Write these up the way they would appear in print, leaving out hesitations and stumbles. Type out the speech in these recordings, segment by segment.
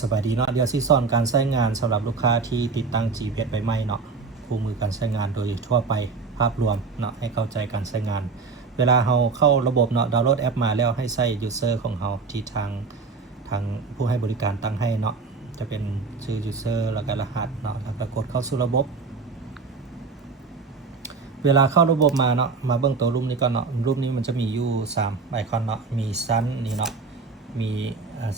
สบายดีเนาะเดี๋ยวสิสอนการใช้งานสำหรับลูกค้าที่ติดตั้ง GPS ไปใหม่เนาะคู่มือการใช้งานโดยทั่วไปภาพรวมเนาะให้เข้าใจการใช้งานเวลาเราเข้าระบบเนาะดาวน์โหลดแอปมาแล้วให้ใส่ user ของเราที่ทางผู้ให้บริการตั้งให้เนาะจะเป็นชื่อ user แล้วก็รหัสเนาะแล้วก็กดเข้าสู่ระบบเวลาเข้าระบบมาเนาะมาเบิ่งตัวรูปนี้ก่อนเนาะรูปนี้มันจะมีอยู่3ไอคอนเนาะมีซันนี่เนาะมี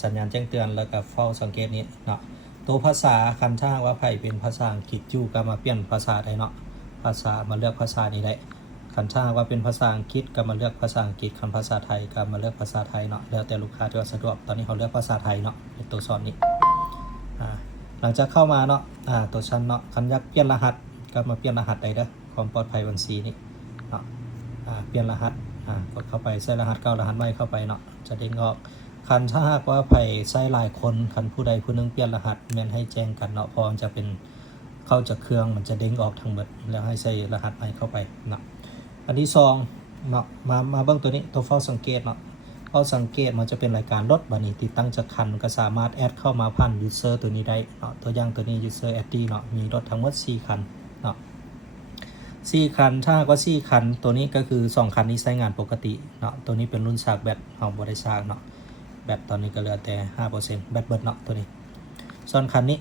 สัญญาณแจ้งเตือนแล้วก็เฝ้าสังเกตนี้เนาะตัวภาษาคันถ้าว่าไผเป็นภาษาอังกฤษอยู่ก็มาเปลี่ยนภาษาได้เนาะภาษามาเลือกภาษานี้ได้คันถ้าว่าเป็นภาษาอังกฤษก็มาเลือกภาษาอังกฤษคันภาษาไทยก็มาเลือกภาษาไทยเนาะแล้วแต่ลูกค้าที่ว่าสะดวกตอนนี้เขาเลือกภาษาไทยเนาะเป็นตัวสอนนี้หลังจากเข้ามาเนาะตัวชั้นเนาะคันอยากเปลี่ยนรหัสก็มาเปลี่ยนรหัสได้เด้อความปลอดภัยบัญชีนี้เนาะเปลี่ยนรหัสกดเข้าไปใส่รหัสเก่ารหัสใหม่เข้าไปเนาะจะเด้งออกคันถ้าหากว่าไผใช้หลายคนคันผู้ใดผู้นึงเปลี่ยนรหัสแม่นให้แจ้งกันเนาะพอมันจะเป็นเข้าจากเครื่องมันจะเด้งออกทั้งหมดแล้วให้ใส่รหัสใหม่เข้าไปเนาะอันที่2เนาะมาเบิ่งตัวนี้ตัวเฝ้าสังเกตเนาะเฝ้าสังเกตมันจะเป็นรายการรถบัดนี้ติดตั้งจากคันก็สามารถแอดเข้ามาผ่าน user ตัวนี้ได้เนาะตัวอย่างตัวนี้ user add เนาะมีรถทั้งหมด4คันเนาะ4คันถ้าก็4คันตัวนี้ก็คือ2คันนี้ใช้งานปกติเนาะตัวนี้เป็นรุ่นชาร์จแบตเฮาบ่ได้ชาร์จเนาะแบตตอนนี้ก็เหลือแต่ 5% แบตเบิดเนาะตัวนี้ส่วนคันนี้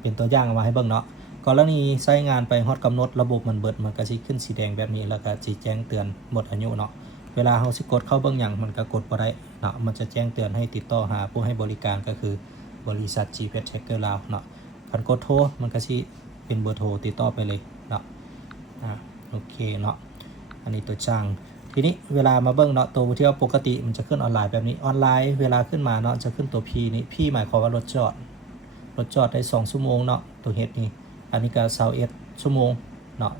เป็นตัวอย่างมาให้เบิ่งเนาะกรณีใช้งานไปฮอดกำหนดระบบมันเบิดมันก็สิขึ้นสีแดงแบบนี้แล้วก็สิแจ้งเตือนหมดอายุเนาะเวลาเฮาสิกดเข้าเบิ่งหยังมันก็กดบ่ได้เนาะมันจะแจ้งเตือนให้ติดต่อหาผู้ให้บริการก็คือบริษัท GPS Tracker ลาวเนาะคันกดโทรมันก็สิเป็นเบอร์โทรติดต่อไปเลยเนาะโอเคเนาะอันนี้ตัวช่างทีนี้เวลามาเบิ่งเนาะตัวที่ว่าปกติมันจะขึ้นออนไลน์แบบนี้ออนไลน์เวลาขึ้นมาเนาะจะขึ้นตัว P นี้ P หมายความว่ารถจอดได้2ชั่วโมงเนาะตัว H นี่อันนี้ก็21ชั่วโมงเนาะ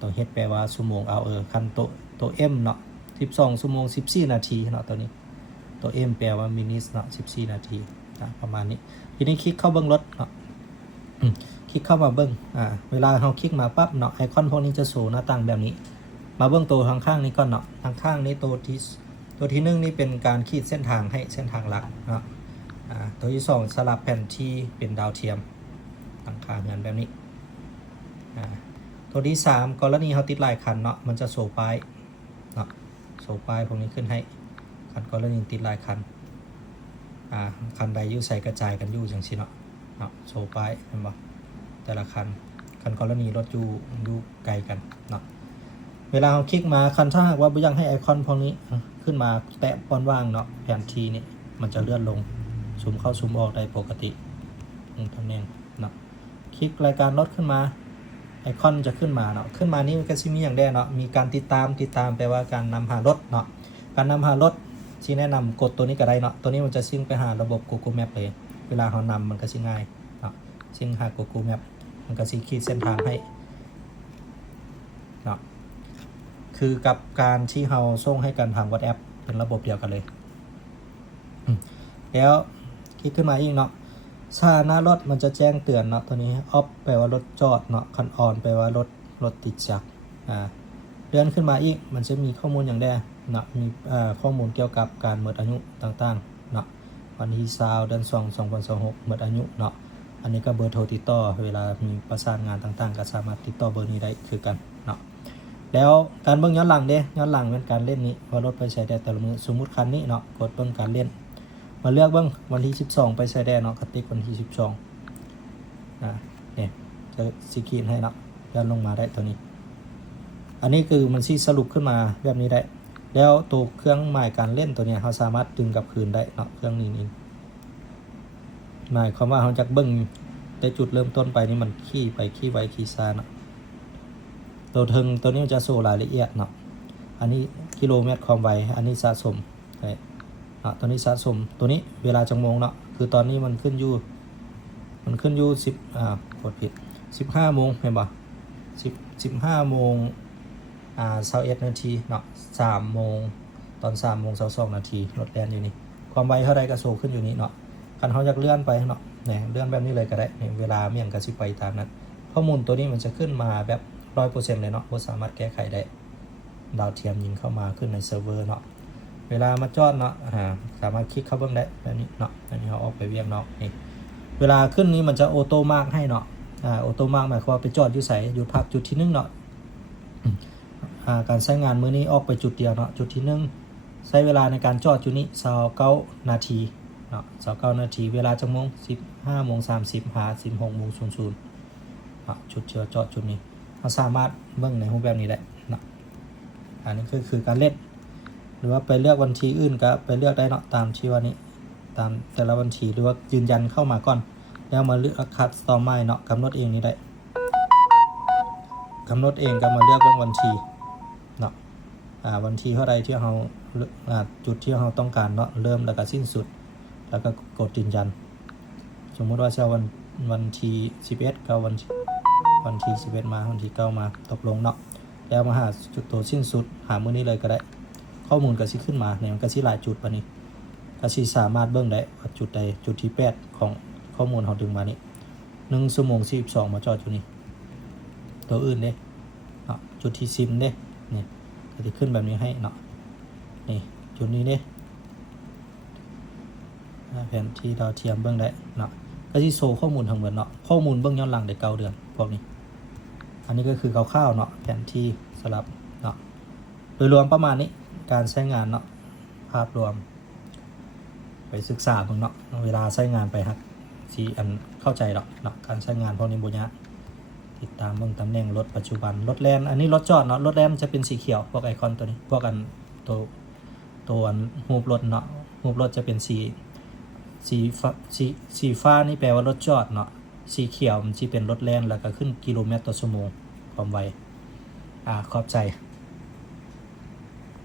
ตัว H แปลว่าชั่วโมงคันตัว M เนาะ12ชั่วโมง14นาทีเนาะตัวนี้ตัว M แปลว่า minutes เนาะ14นาทีประมาณนี้ทีนี้คลิกเข้าเบิ่งรถเนาะคลิกเข้ามาเบิ่งเวลาเราคลิกมาปั๊บเนาะไอคอนพวกนี้จะโชว์หน้าต่างแบบนี้มาเบื้องตัวข้างๆนี้ก่อนเนาะข้างๆนี้ตัวที่1นี่เป็นการขีดเส้นทางให้เส้นทางหลักเนาะตัวที่2สลับแผนที่เป็นดาวเทียมข้างๆเงินแบบนี้ตัวที่3กรณีเขาติดหลายคันเนาะมันจะโชว์ป้ายเนาะโชว์ป้ายพวกนี้ขึ้นให้คันกรณีติดหลายคันคันใดอยู่ใส่กระจายกันอยู่จังซี่เนาะโชว์ป้ายเห็นบ่แต่ละคันกรณีรถอยู่ไกลกันเนาะเวลาเราคลิกมาคันถ้าหากว่ายังให้ไอคอนพวกนี้ขึ้นมาแตะป้อนว่างเนาะแผนที่นี่มันจะเลื่อนลงซูมเข้าซูมออกได้ปกติตำแหน่งเนาะคลิกรายการรถขึ้นมาไอคอนจะขึ้นมาเนาะขึ้นมานี่มันก็สิมีอย่างแรกเนาะมีการติดตามแปลว่าการนำหารถเนาะการนำหารถที่แนะนำกดตัวนี้ก็ได้เนาะตัวนี้มันจะซิงค์ไปหาระบบ Google Map เลยเวลาเรานำมันก็สิง่ายเนาะซิงค์หา Google Map มันก็สิขีดเส้นทางให้เนาะคือกับการที่เราส่งให้กันทาง WhatsApp เป็นระบบเดียวกันเลยแล้วคลิกขึ้นมาอีกเนาะสถานะรถมันจะแจ้งเตือนเนาะตัวนี้ off แปลว่ารถจอดเนาะคัน on แปลว่ารถติดจักรเลื่อนขึ้นมาอีกมันจะมีข้อมูลอย่างแรกเนาะมีข้อมูลเกี่ยวกับการหมดอายุต่างๆเนาะวันที่20เดือน2 2026หมดอายุเนาะอันนี้ก็เบอร์โทรติดต่อเวลามีประสานงานต่างๆก็สามารถติดต่อเบอร์นี้ได้คือกันเนาะแล้วการเบิ่งย้อนหลังย้อนหลังเป็นการเล่นนี้ว่ารถไปใช้ได้แต่ละมือสมมุติคันนี้เนาะกดเบิ่งการเล่นมาเลือกเบิ่งวันที่12ไปใช้ได้เนาะกติกวันที่12เนี่ยจะสิขีดให้เนาะย้อนลงมาได้ตัวนี้อันนี้คือมันสิสรุปขึ้นมาแบบนี้ได้แล้วตัวเครื่องหมายการเล่นตัวนี้เราสามารถดึงกลับคืนได้เนาะเครื่องนี้นี่หมายความว่าเราจะเบิ่งแต่จุดเริ่มต้นไปนี่มันขี้ไปขี้ไว้ขี้ซาเนาะตัวนี้จะโชว์รายละเอียดเนาะอันนี้กิโลเมตรความไวอันนี้สะสมตัวนี้สะสมตัวนี้เวลาจังโมงเนาะคือตอนนี้มันขึ้นอยู่10กดผิด15โมงเห็นป่ะ15โมง21นาทีเนาะ3โมงตอน3โมง22นาทีรถแล่นอยู่นี่ความไวเท่าใดก็โชว์ขึ้นอยู่นี่เนาะคันเขาอยากเลื่อนไปเนาะเนี่ยเลื่อนแบบนี้เลยก็ได้เนี่ยเวลาเมี่ยงก็สิไปตามนั้นข้อมูลตัวนี้มันจะขึ้นมาแบบ100% เลยเนาะบ่สามารถแก้ไขได้ดาวเทียมยิงเข้ามาขึ้นในเซิร์ฟเวอร์เนาะ เวลามาจอดเนาะสามารถคลิกเข้าเบิ่งได้แบบนี้เนาะอันนี้เขาออกไปเวียงนอกนี่เวลาขึ้นนี้มันจะออโต้มาร์กให้เนาะออโต้มาร์กหมายความว่าไปจอดอยู่ไสอยู่พักจุดที่1เนาะการใช้งานมื้อนี้ออกไปจุดเดียวเนาะจุดที่1ใช้เวลาในการจอดจุดนี้29นาทีเนาะ29นาทีเวลาจังโมง 15:30 หา 16:00เนาะจุดเชื่อจอดจุดนี้เราสามารถเบิ่งในรูปแบบนี้ได้เนาะอันนี้คือการเล่นหรือว่าไปเลือกบัญชีอื่นก็ไปเลือกได้เนาะตามที่ว่านี้ตามแต่ละบัญชีหรือว่ายืนยันเข้ามาก่อนแล้วมาเลือกคัดต่อใหม่เนาะกำหนดเองนี่ได้กำหนดเองก็มาเลือกเบิ่งบัญชีเนาะบัญชีเท่าใดที่เราจุดที่เราต้องการเนาะเริ่มแล้วก็สิ้นสุดแล้วก็กดยืนยันสมมุติว่าจะวันที่11ก็วันที่11มาวันที่9มาตกลงเนาะแล้วมาหาจุดตัวสิ้นสุดหามื้อนี้เลยก็ได้ข้อมูลก็สิขึ้นมาเนี่ยมันก็สิหลายจุดปานนี้ก็สิสามารถเบิ่งได้ว่าจุดใดจุดที่8ของข้อมูลเราดึงมานี่1ชั่วโมง42มาจอดอยู่นี่ตัวอื่นเด้เนาะจุดที่10เด้นี่ก็สิขึ้นแบบนี้ให้เนาะนี่จุดนี้เด้แผนที่ดาวเทียมเบิ่งได้เนาะก็สิโชว์ข้อมูลทั้งหมดเนาะข้อมูลเบิ่งย้อนหลังได้9เดือนพวกนี้อันนี้ก็คือคร่าวๆเนาะแผนที่สลับเนาะโดยรวมประมาณนี้การใช้งานเนาะภาพรวมไปศึกษาเบิ่งเนาะเวลาใช้งานไปครับสิอันเข้าใจดอกเนาะการใช้งานพวกนี้บ่ยากติดตามเบิ่งตำแหน่งรถปัจจุบันรถแล่นอันนี้รถจอดเนาะรถแล่นจะเป็นสีเขียวพวกไอคอนตัวนี้พวกอันตัวอันรูปรถเนาะรูปรถจะเป็นสีฟ้านี่แปลว่ารถจอดเนาะสีเขียวมันสิเป็นรถแล่นแล้วก็ขึ้นกิโลเมตรต่อชั่วโมงความไวขอบใจ